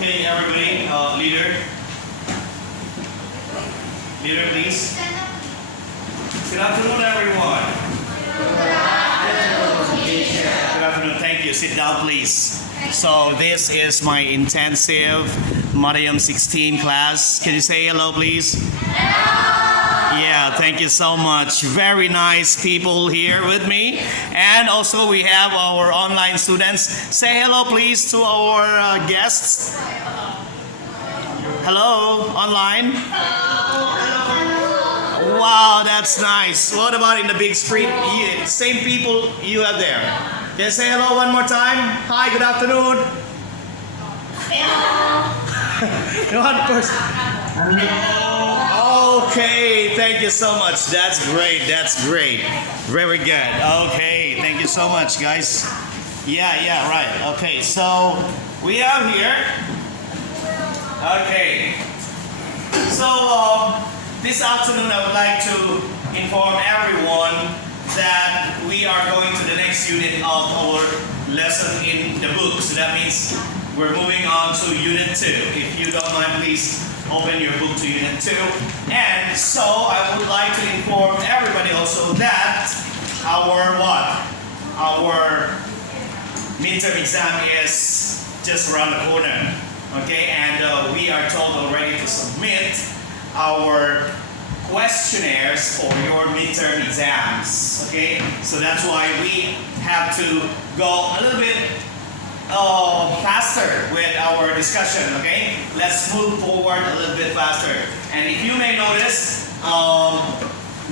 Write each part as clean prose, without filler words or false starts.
Okay, everybody, leader, please. Good afternoon, everyone. Good afternoon. Thank you. Sit down, please. So this is my intensive Madhyam 16 class. Can you say hello, please? Yeah, thank you so much. Very nice people here with me. And also we have our online students. Say hello, please, to our guests. Hello, online. Wow, that's nice. What about in the big screen? Same people you have there. Can you say hello one more time? Hi, good afternoon. One person. Okay, thank you so much. That's great. That's great. Very good. Okay, thank you so much, guys. Yeah, right. Okay, so we have here. Okay. So this afternoon, I would like to inform everyone that we are going to the next unit of our lesson in the book. So that means we're moving on to Unit 2. If you don't mind, please open your book to Unit 2. And so I would like to inform everybody also that our midterm exam is just around the corner. Okay, and we are told already to submit our questionnaires for your midterm exams. Okay, so that's why we have to go a little bit faster with our discussion. Okay, let's move forward a little bit faster. And if you may notice,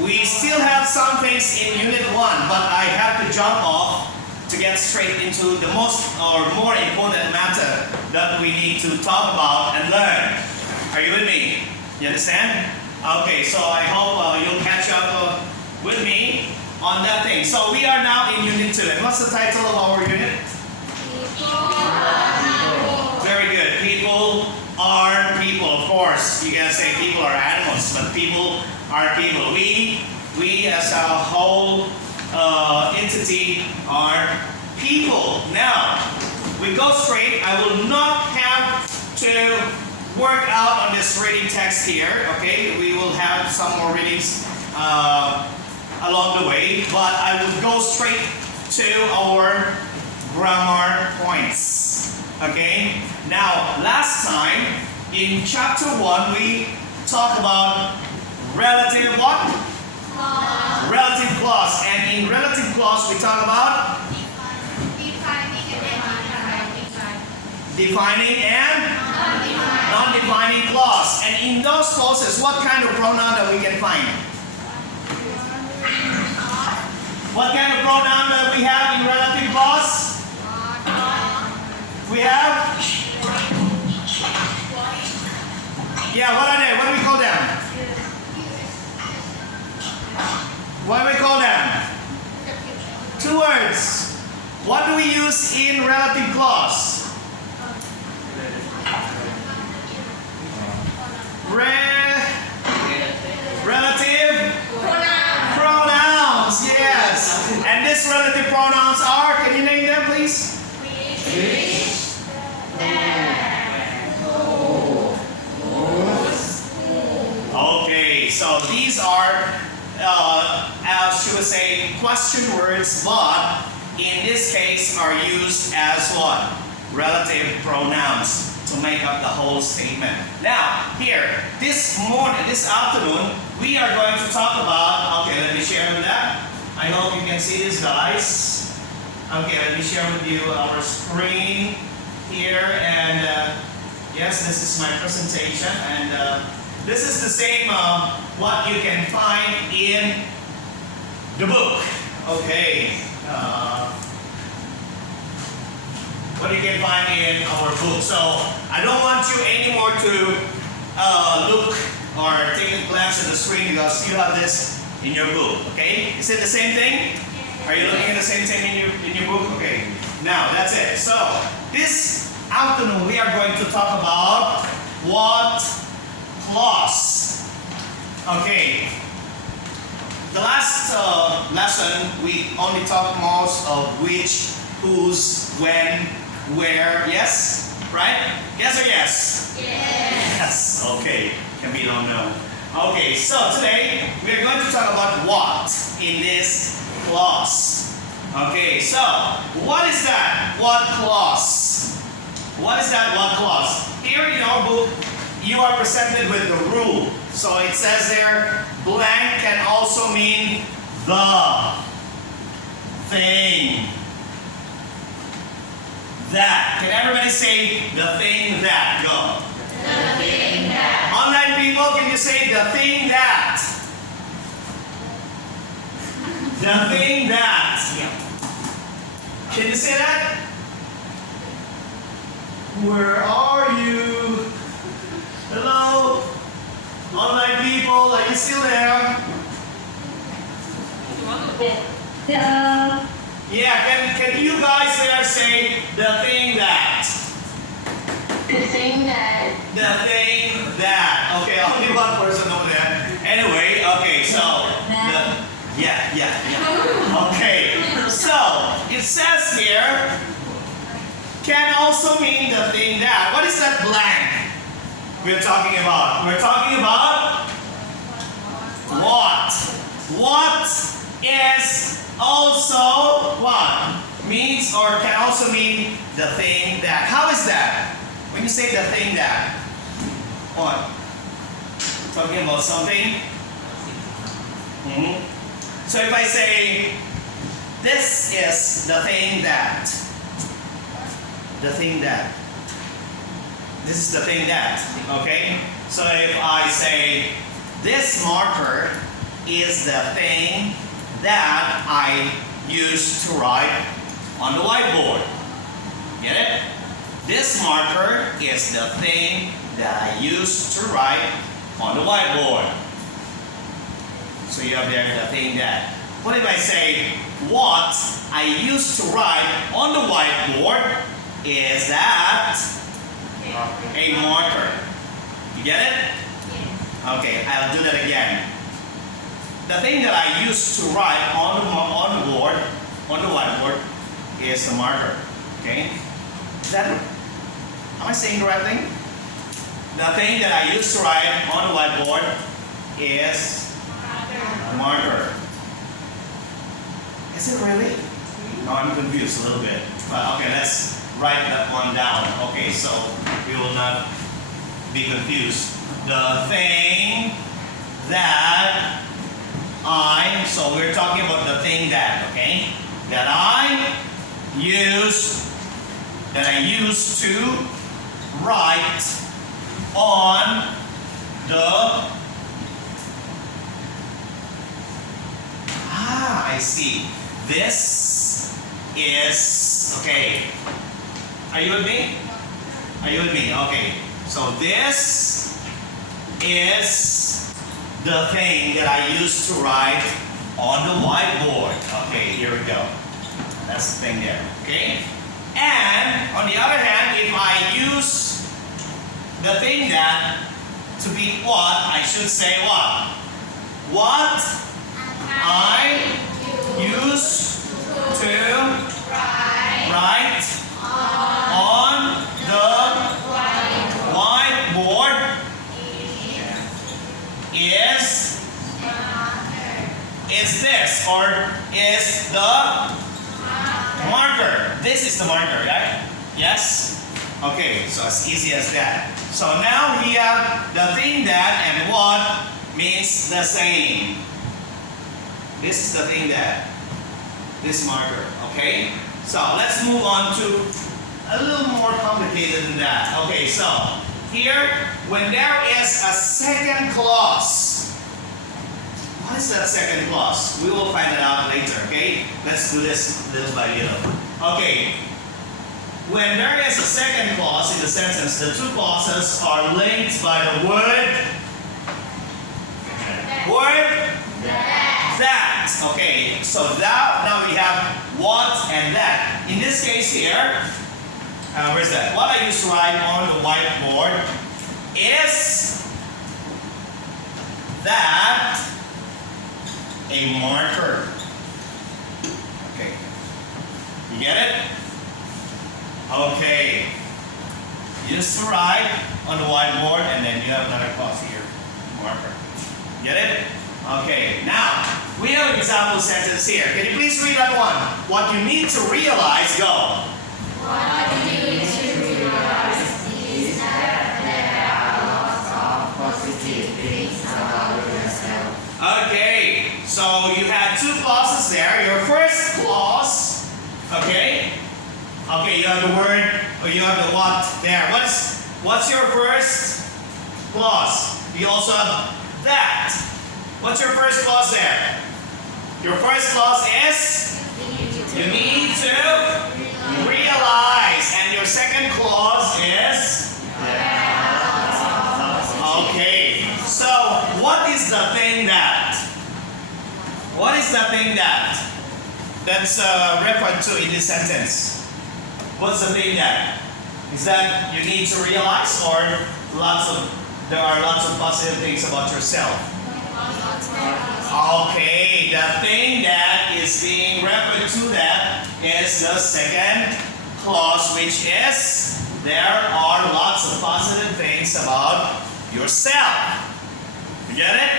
we still have some things in Unit 1, but I have to jump off to get straight into the most or more important matter that we need to talk about and learn. Are you with me? You understand? Okay, so I hope you'll catch up with me on that thing. So we are now in Unit 2. And what's the title of our unit? Very good. People are people. Of course, you gotta say people are animals, but people are people. We as a whole entity are people. Now, we go straight. I will not have to work out on this reading text here. Okay, we will have some more readings along the way, but I will go straight to our grammar points. Okay, now last time in chapter 1 we talked about relative what? Relative clause. And in relative clause we talk about defining and non-defining clause. And in those clauses, what kind of pronoun that we can find? What kind of pronoun that we have in relative clause? We have? Yeah, what are they? What do we call them? What do we call them? Two words. What do we use in relative clause? Relative pronouns, yes. And these relative pronouns are, can you name them please? Okay, so these are, should we say, question words, but in this case are used as what? Relative pronouns to make up the whole statement. Now, here, this afternoon, we are going to talk about, okay, let me share with that. I hope you can see this, guys. Okay, let me share with you our screen here, and yes, this is my presentation, and this is the same what you can find in the book. Okay. What you can find in our book. So I don't want you anymore to look or take a glance at the screen because you have this in your book. Okay? Is it the same thing? Are you looking at the same thing in your book? Okay. Now that's it. So this afternoon we are going to talk about what clause. Okay. The last lesson we only talked most of which, whose, when, where, yes? right? Yes or yes? Yes. Okay. Can be don't know. Okay, so today we're going to talk about what in this clause. Okay, so what is that? What clause? What is that what clause? Here in our book, you are presented with the rule. So it says there, blank can also mean the thing that. Can everybody say the thing that? Go. The thing that. Online people, can you say the thing that? The thing that. Can you say that? Where are you? Hello? Online people, are you still there? Yeah, can you guys there say the thing that? The thing that. The thing that. Okay, only one person over there. Anyway, okay, so yeah. Okay. So it says here can also mean the thing that. What is that blank we're talking about? We're talking about what? What is also what? Means or can also mean the thing that. How is that? When you say the thing that, what? Talking about something? So if I say, this is the thing that, the thing that, this is the thing that, okay? So if I say, this marker is the thing that I use to write on the whiteboard. Get it? This marker is the thing that I use to write on the whiteboard. So you have there the thing that. What if I say, what I use to write on the whiteboard is that a marker. You get it? Okay, I'll do that again. The thing that I use to write on the board, on the whiteboard, is the marker. Okay? Is that, am I saying the right thing? The thing that I use to write on the whiteboard is marker. Is it really? No, I'm confused a little bit. But okay, let's write that one down. Okay, so we will not be confused. The thing that so we're talking about the thing that, okay? That I use to write on the I see. This is okay. Are you with me? Are you with me? Okay. So this is the thing that I use to write on the whiteboard. Okay, here we go. That's the thing there. Okay? And on the other hand, if I use the thing that to be what, I should say what? What I use to write on the whiteboard is this, or is the marker. This is the marker, right? Yes? Okay, so as easy as that. So now here, the thing that and what means the same. This is the thing that, this marker, okay? So let's move on to a little more complicated than that. Okay, so here, when there is a second clause, what is that second clause? We will find it out later, okay? Let's do this little by little. Okay, when there is a second clause in the sentence, the two clauses are linked by the word that. Okay, so now we have what and that. In this case here, where's that? What I used to write on the whiteboard is that a marker. Okay, you get it? Okay. used to write on the whiteboard, and then you have another clause here, marker. Get it? Okay, now, we have an example sentence here. Can you please read that one? What you need to realize, go. What you need to realize is that there are lots of positive things about yourself. Okay, so you had two clauses there. Your first clause, okay? Okay, you have the word, or you have the what there. What's your first clause? You also have that. What's your first clause there? Your first clause is you need to realize, and your second clause is okay. So what is the thing that? What is the thing that's referred to in this sentence? What's the thing that? Is that you need to realize, or there are lots of positive things about yourself? Okay, the thing that is being referred to that is the second clause, which is there are lots of positive things about yourself. You get it?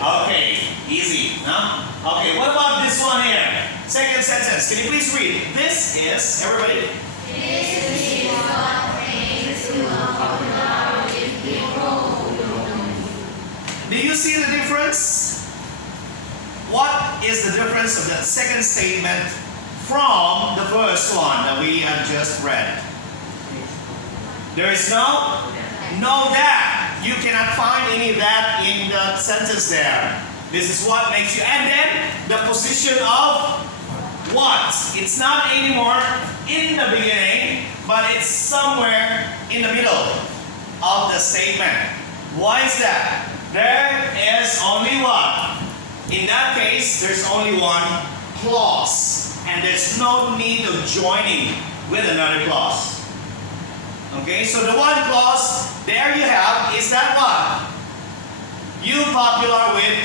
Okay, easy, huh? Okay, what about this one here? Second sentence, can you please read? This is, everybody? This is what makes you popular with people who know you. Do you see the difference? What is the difference of that second statement from the first one that we have just read? There is no that. You cannot find any that in the sentence there. This is what makes you. And then the position of what? It's not anymore in the beginning, but it's somewhere in the middle of the statement. Why is that? There is only one. In that case, there's only one clause, and there's no need of joining with another clause. Okay, so the one clause there you have is that what? You popular with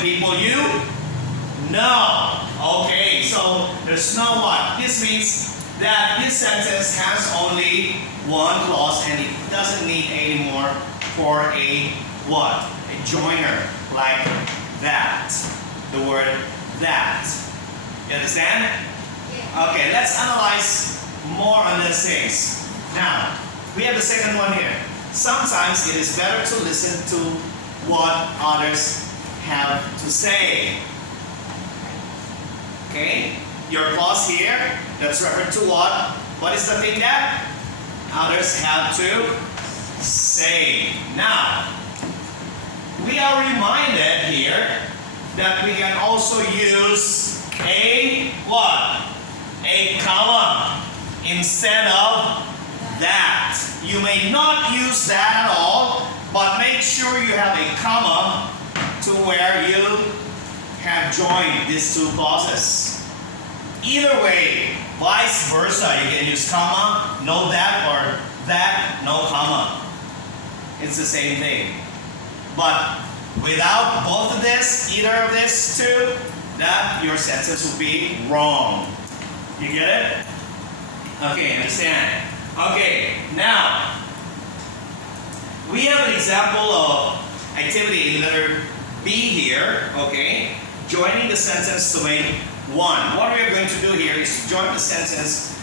people you know. Okay, so there's no what. This means that this sentence has only one clause, and it doesn't need any more for a what? A joiner like that. The word that. You understand? Okay, let's analyze more on these things. Now, we have the second one here. Sometimes it is better to listen to what others have to say. Okay? Your clause here, that's referred to what? What is the thing that others have to say? Now, we are reminded here that we can also use a what? A comma instead of that. You may not use that at all, but make sure you have a comma to where you have joined these two clauses. Either way, vice versa, you can use comma, no that, or that, no comma. It's the same thing. But without both of this, either of these two, that your sentence will be wrong. You get it? Okay, understand? Okay, now we have an example of activity in letter B here, okay? Joining the sentence to make one. What we are going to do here is to join the sentence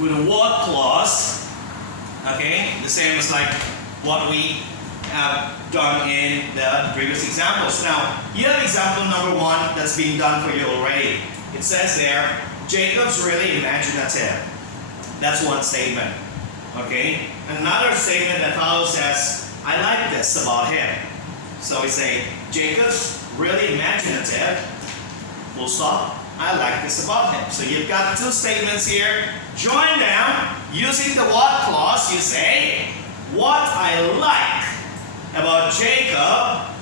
with a what clause, okay? The same as like what we have done in the previous examples. Now, you have example number one that's being done for you already. It says there, Jacob's really imaginative. That's one statement. Okay? Another statement that follows says, I like this about him. So we say, Jacob's really imaginative. Full stop. I like this about him. So you've got two statements here. Join them using the what clause. You say, what I like about Jacob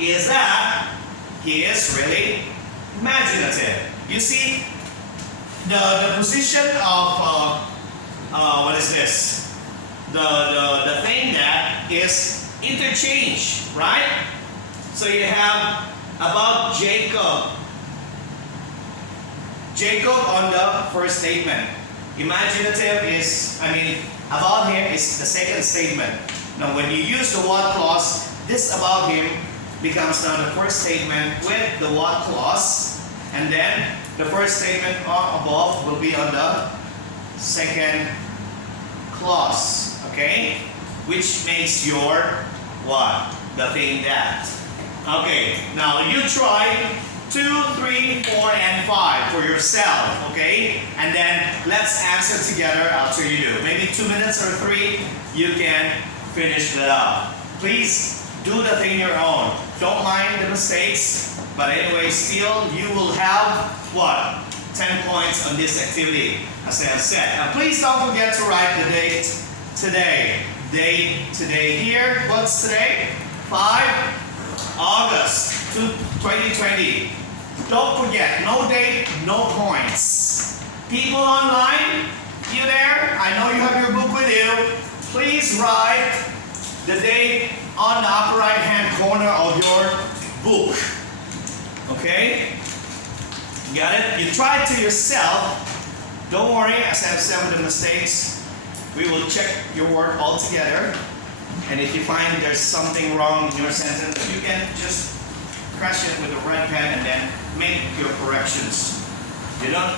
is that he is really imaginative. You see, the position of what is this? The thing that is interchange, right? So you have about Jacob on the first statement. Imaginative is, about him is the second statement. Now, when you use the what clause, this about him becomes now the first statement with the what clause, and then the first statement above will be on the second clause, okay? Which makes your what? The thing that. Okay, now you try 2, 3, 4, and 5 for yourself, okay? And then let's answer together after you do. Maybe 2 minutes or 3, you can finish that up. Please do the thing your own. Don't mind the mistakes, but anyway, still you will have what? 10 points on this activity, as I have said. And please don't forget to write the date today. Date today here. What's today? 5 August 2020. Don't forget, no date, no points. People online, you there? I know you have your book with you. Please write the date on the upper right hand corner of your book. Okay? Got it? You try it to yourself. Don't worry, as I've said with the mistakes, we will check your work all together. And if you find there's something wrong in your sentence, you can just crush it with a red pen and then make your corrections. You don't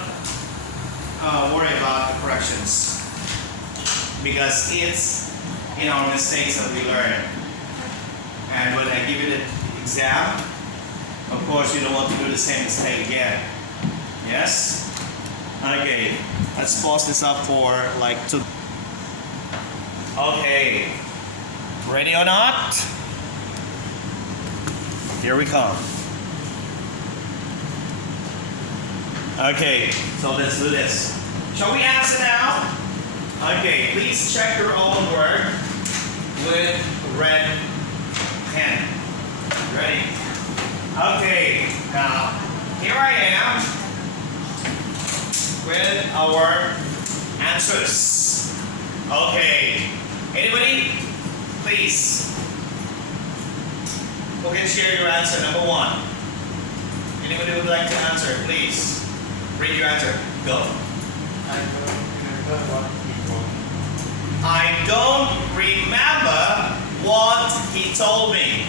worry about the corrections, because it's in our mistakes that we learn. And when I give you the exam, of course you don't want to do the same mistake again. Yes? Okay, let's pause this up for like 2. Okay, ready or not? Here we come. Okay, so let's do this. Shall we answer now? Okay, please check your own work with red pen. Ready? Okay, now here I am with our answers. Okay, anybody? Please. Who can share your answer? Number 1. Anybody who would like to answer, please. Read your answer. Go. I don't remember what he told me.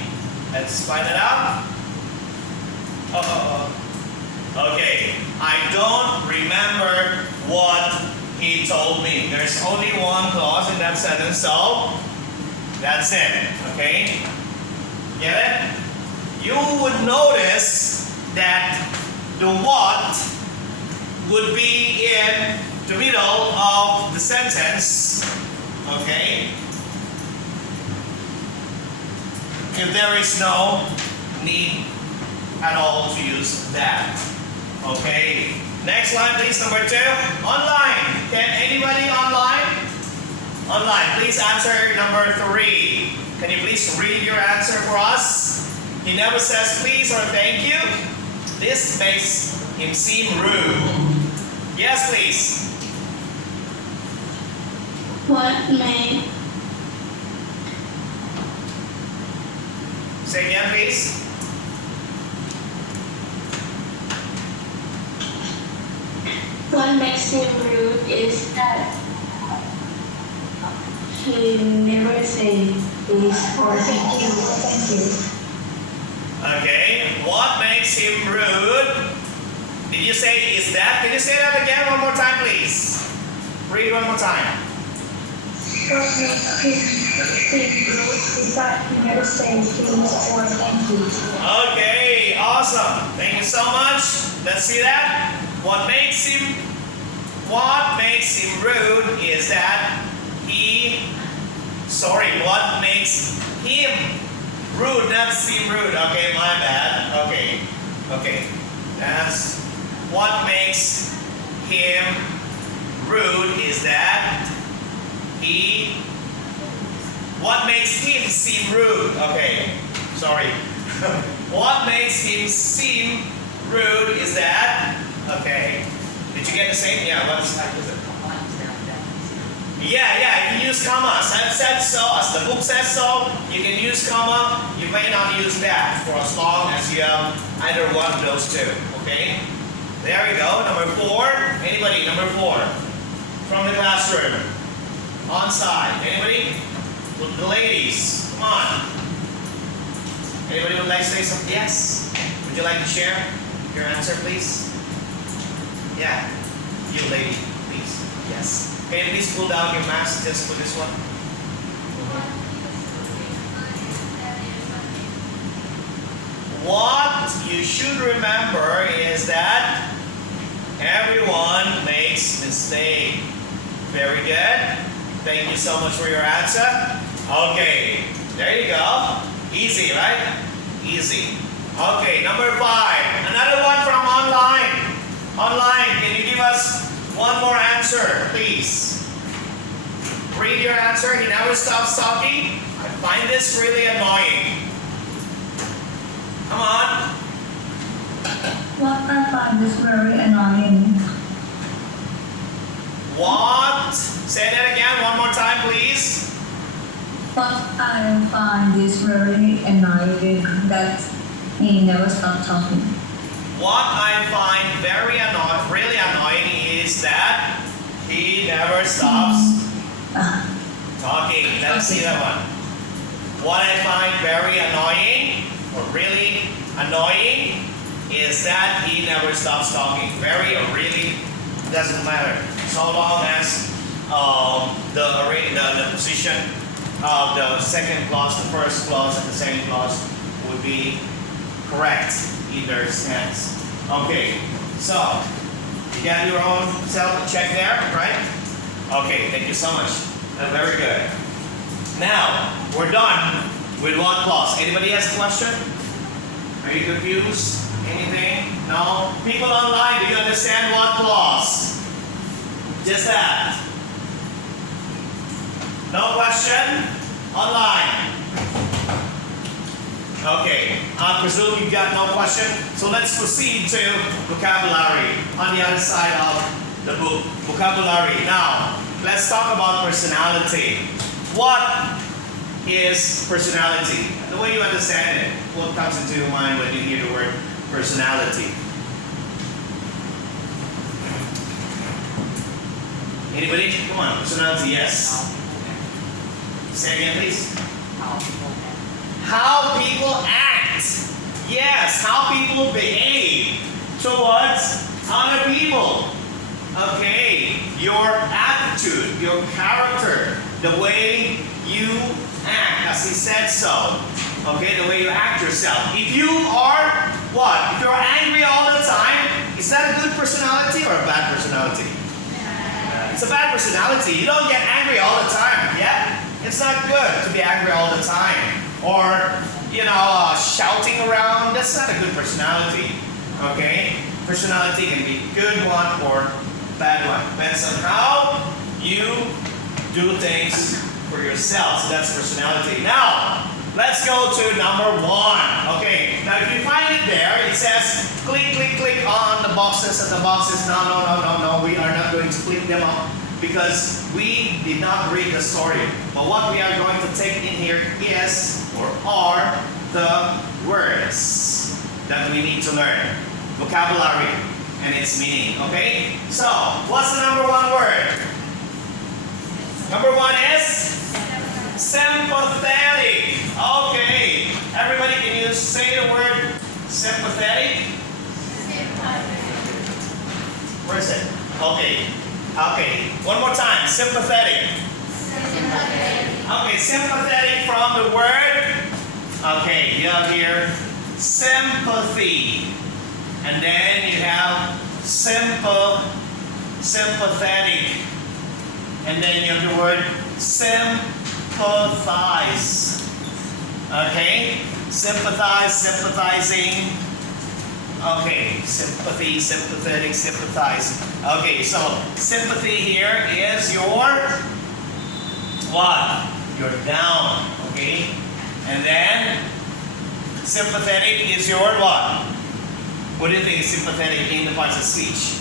Let's find it out. Okay. I don't remember what he told me. There's only one clause in that sentence, so that's it. Okay? Get it? You would notice that the what would be in the middle of the sentence. Okay? If there is no need at all to use that. Okay? Next line, please, number 2. Online. Can anybody online? Online. Please answer number 3. Can you please read your answer for us? He never says please or thank you. This makes him seem rude. Yes, please. What may Say again, please. what makes him rude is that he never say please or thank you. Okay. What makes him rude? Did you say is that? Can you say that again one more time, please? Read one more time. What makes him rude is that he never say please or thank you. Okay, awesome. Thank you so much. Let's see that. What makes him rude is that what makes him rude, not seem rude. Okay, my bad. Okay. That's what makes him rude is that what makes him seem rude? Okay, sorry. What makes him seem rude is that, okay. Did you get the same? Yeah, what's that? Yeah, if you use commas. I've said so, as the book says so, you can use comma, you may not use that for as long as you have either one of those two, okay? There we go, number 4. Anybody, number 4? from the classroom? On side. Anybody? The ladies, come on. Anybody would like to say something? Yes? Would you like to share your answer, please? Yeah. You lady, please. Yes. Can you please pull down your mask just for this one? What you should remember is that everyone makes mistake. Very good. Thank you so much for your answer. Okay, there you go. Easy, right? Easy. Okay, number 5. Another one from online. Online, can you give us one more answer, please? Read your answer. He never stops talking. I find this really annoying. Come on. What I find is very annoying. What? Say that again one more time, please. What I find is very annoying that he never stops talking. What I find really annoying is that he never stops talking. Let's see that one. What I find very annoying or really annoying is that he never stops talking. Very or really doesn't matter. So long as the position of the second clause, the first clause, and the second clause would be correct in their stance. Okay, so you got your own self check there, right? Okay, thank you so much. Very good. Now we're done with one clause. Anybody has a question? Are you confused? Anything? No? People online, do you understand one clause? Just that. No question? Online. Okay, I presume you got no question. So let's proceed to vocabulary on the other side of the book. Vocabulary. Now, let's talk about personality. What is personality? The way you understand it, what comes into your mind when you hear the word personality? Anybody? Come on, personality, yes. Say again, please. How people act. Yes, how people behave towards other people. Okay, your attitude, your character, the way you act, as he said so. Okay, the way you act yourself. If you are what? If you're angry all the time, is that a good personality or a bad personality? It's a bad personality. You don't get angry all the time, yeah? It's not good to be angry all the time. Or, shouting around. That's not a good personality. Okay? Personality can be good one or bad one. Depends on how you do things for yourself. So that's personality. Now, let's go to number 1. Okay. Now, if you find it there, it says click, click, click on the boxes and the boxes. No. We are not going to click them up because we did not read the story. But what we are going to take in here is or are the words that we need to learn. Vocabulary and its meaning. Okay? So, what's the number 1 word? Number 1 is sympathetic. Okay. Everybody, can you say the word sympathetic? Where is it? Okay. One more time. Sympathetic. Okay, sympathetic from the word. Okay, you have here sympathy. And then you have sympathetic. And then you have the word sympathize. Okay? Sympathize, sympathizing. Okay, sympathy, sympathetic, sympathize. Okay, so sympathy here is your what? You're down, okay? And then sympathetic is your what? What do you think is sympathetic in the parts of speech?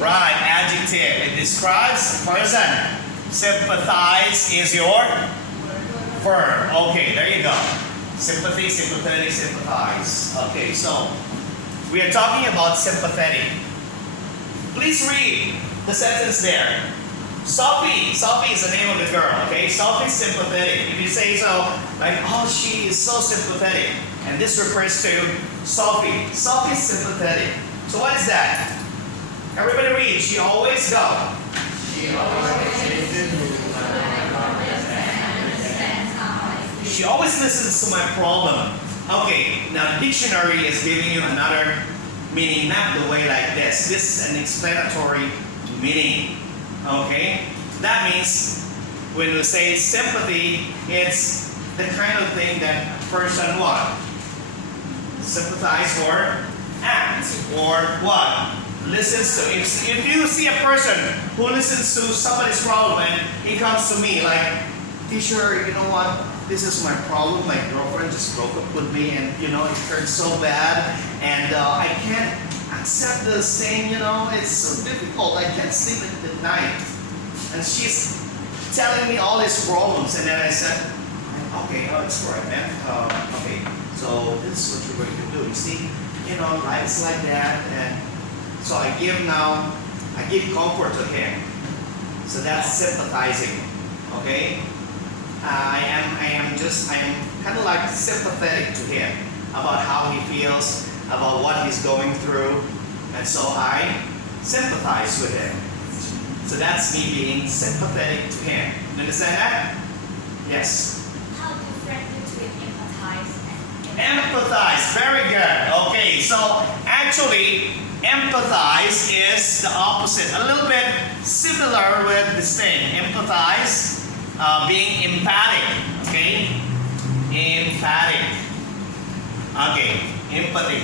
Right, adjective. It describes a person. Sympathize is your verb. Okay, there you go. Sympathy, sympathetic, sympathize. Okay, so we are talking about sympathetic. Please read the sentence there. Sophie is the name of the girl, okay? Sophie's sympathetic. If you say so, like, oh, she is so sympathetic. And this refers to Sophie. Sophie's sympathetic. So what is that? Everybody read. She always go. She always listens to my problem. Okay, now dictionary is giving you another meaning, not the way like this. This is an explanatory meaning. Okay? That means when we say sympathy, it's the kind of thing that a person what? Sympathize or act or what? Listens to. If you see a person who listens to somebody's problem and he comes to me like, teacher, you know what? This is my problem. My girlfriend just broke up with me and it hurts so bad and I can't accept this thing, it's so difficult. I can't sleep at night. And she's telling me all these problems and then I said, okay, it's all right, man. Okay, so this is what you're going to do. You see, life's like that and so I give comfort to him. So that's sympathizing. Okay? I am kind of like sympathetic to him about how he feels, about what he's going through, and so I sympathize with him. So that's me being sympathetic to him. You understand that? Yes. How different between empathize and Empathize. Very good. Okay, so actually, empathize is the opposite. A little bit similar with this thing. Empathize. Being emphatic, okay? Emphatic. Okay, empathy.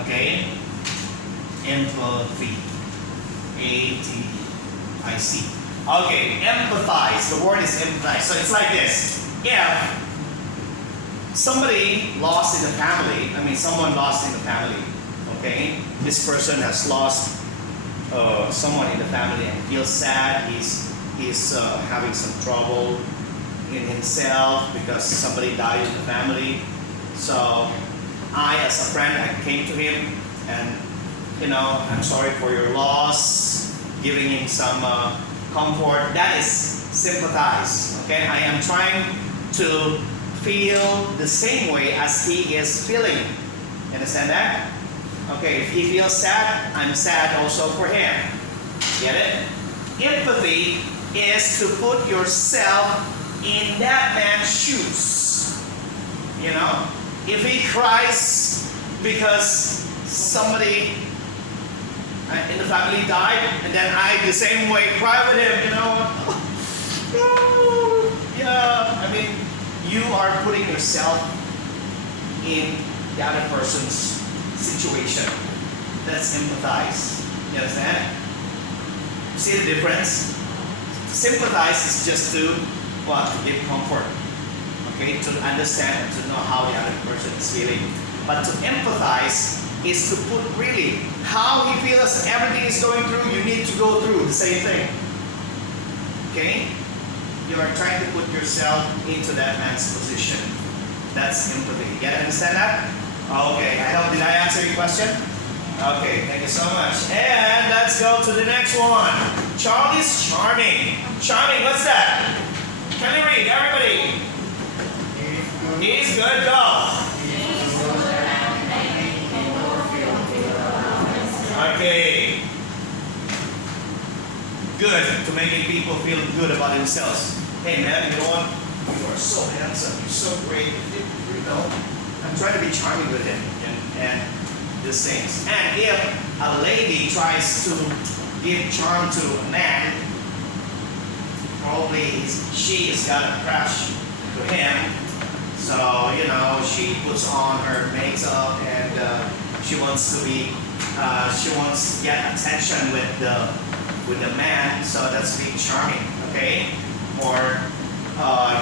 Okay? Empathy. A-T-I-C. Okay, empathize. The word is empathize. So it's like this. If somebody lost in the family, someone lost in the family, okay? This person has lost someone in the family and feels sad. He's having some trouble in himself because somebody died in the family. So I, as a friend, I came to him and I'm sorry for your loss, giving him some comfort. That is sympathize. Okay, I am trying to feel the same way as he is feeling. You understand that? Okay, if he feels sad, I'm sad also for him. Get it? Empathy is to put yourself in that man's shoes. If he cries because somebody in the family died, and then I the same way cry with him, yeah, you are putting yourself in the other person's situation. That's empathize. You understand? See the difference? Sympathize is just to give comfort. Okay, to understand and to know how the other person is feeling. But to empathize is to put really how he feels, everything is going through, you need to go through the same thing. Okay? You are trying to put yourself into that man's position. That's empathy. You understand that? Okay, did I answer your question? Okay, thank you so much. And let's go to the next one. Charlie's charming. Charming, what's that? Can you read, everybody? He's good, go. Okay. Good, to making people feel good about themselves. Hey man, you are so handsome, you're so great. I'm trying to be charming with him and these things. And if a lady tries to give charm to a man, probably she has got a crush to him. So, she puts on her makeup and she wants to get attention with the man. So that's being charming, okay? Or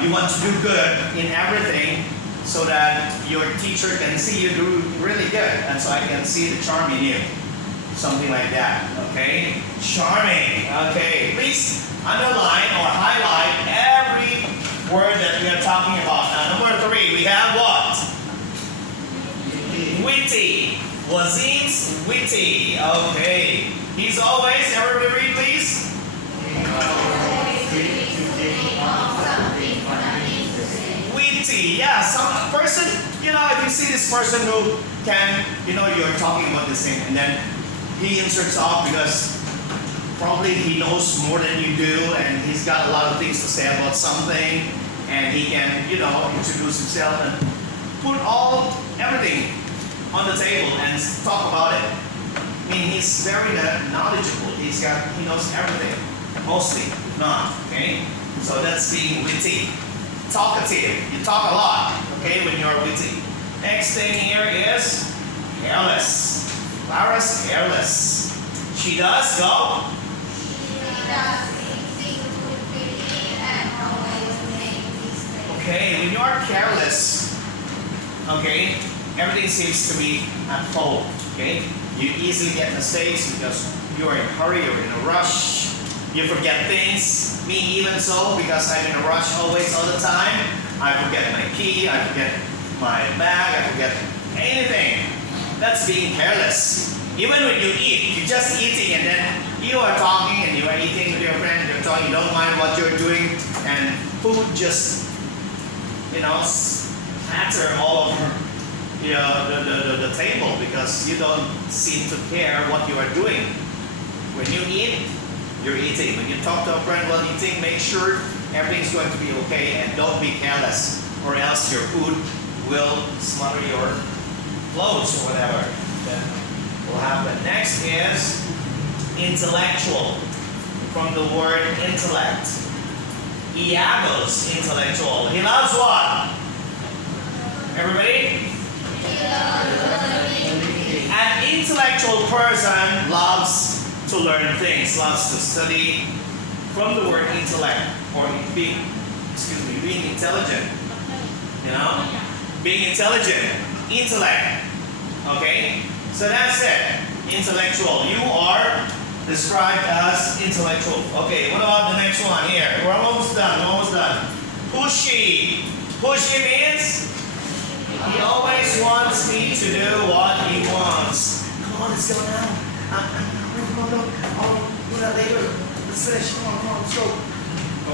you want to do good in everything, so that your teacher can see you do really good, and so I can see the charm in you. Something like that, okay? Charming, okay. Please underline or highlight every word that we are talking about. Now, number 3, we have what? Witty. Wazim's witty. Okay. He's always, everybody read please. Witty. Yeah, some person, if you see this person who can, you're talking about this thing and then he inserts off because probably he knows more than you do and he's got a lot of things to say about something and he can, introduce himself and put everything on the table and talk about it. I mean, he's very knowledgeable. He knows everything, mostly, if not, okay? So that's being witty. Talkative. You talk a lot, okay, when you're witty. Next thing here is careless. Clara's careless. She does go. Okay, when you are careless, okay, everything seems to be at fault, okay? You easily get mistakes because you're in a hurry, you're in a rush, you forget things. Me even so, because I'm in a rush always, all the time. I forget my key, I forget my bag, I forget anything. That's being careless. Even when you eat, you're just eating and then you are talking and you are eating with your friend, you're talking, you don't mind what you're doing, and food just, splatter all over the table because you don't seem to care what you are doing. When you eat, you're eating. When you talk to a friend while eating, make sure everything's going to be okay and don't be careless or else your food will smother your clothes or whatever that will happen. Next is intellectual, from the word intellect. Iago's intellectual. He loves what? Everybody? An intellectual person loves to learn things, loves to study, from the word intellect, or being intelligent. Being intelligent, intellect. Okay? So that's it. Intellectual. You are described as intellectual. Okay, what about the next one here? We're almost done. Pushy. Pushy means he always wants me to do what he wants. Come on, let's go now. I'll do that later. Let's finish. Come on, let's go.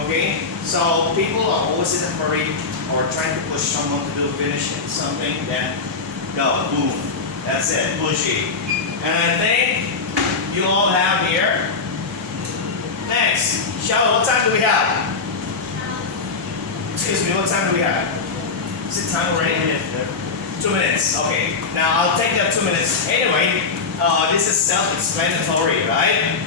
Okay, so people are always in a hurry or trying to push someone to finish something, then go, boom. That's it, pushy. And I think you all have here. Next, Shallow, what time do we have? Excuse me, what time do we have? Is it time already? 2 minutes, okay. Now I'll take that 2 minutes. Anyway, this is self-explanatory, right?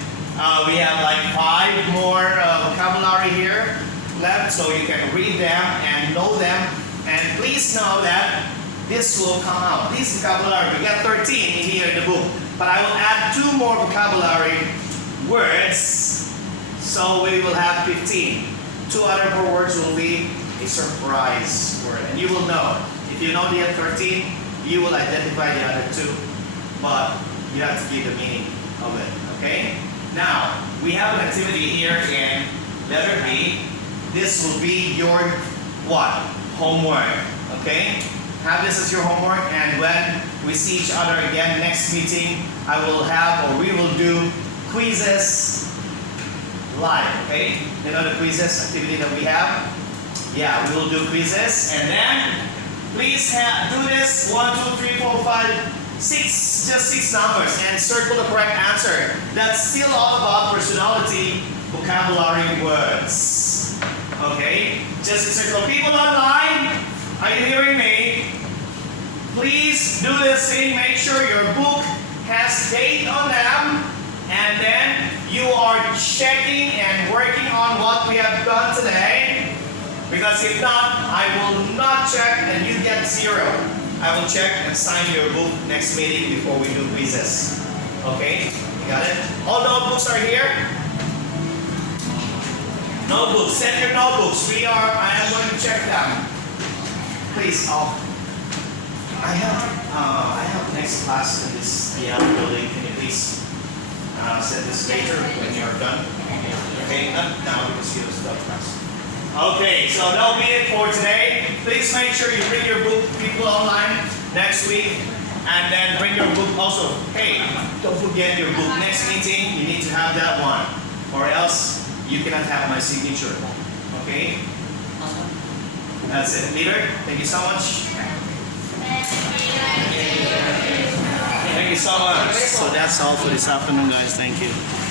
We have like 5 more vocabulary here left, so you can read them and know them. And please know that this will come out. These vocabulary, we got 13 in here in the book, but I will add 2 more vocabulary words, so we will have 15. 2 other more words will be a surprise word, and you will know. If you know the other 13, you will identify the other 2, but you have to give the meaning of it, okay? Now, we have an activity here in letter B. This will be your what? Homework, okay? Have this as your homework, and when we see each other again next meeting, I will have, or we will do quizzes live, okay? You know the quizzes activity that we have? Yeah, we will do quizzes, and then please do this 1, 2, 3, 4, 5, 6, just 6 numbers, and circle the correct answer. That's still all about personality, vocabulary, words. Okay? Just circle. People online, are you hearing me? Please do this thing. Make sure your book has date on them, and then you are checking and working on what we have done today. Because if not, I will not check and you get 0. I will check and sign your book next meeting before we do quizzes. Okay? Got it? All notebooks are here? Notebooks. Send your notebooks. I am going to check them. Please, I have next class in this building. Can you please send this later when you're done? Okay? Not now because you don't start class. Okay, so that'll be it for today. Please make sure you bring your book, people online, next week. And then bring your book also. Hey, don't forget your book. Next meeting, you need to have that one. Or else you cannot have my signature. Okay? That's it. Leader, thank you so much. Thank you so much. So that's all for this afternoon, guys. Thank you.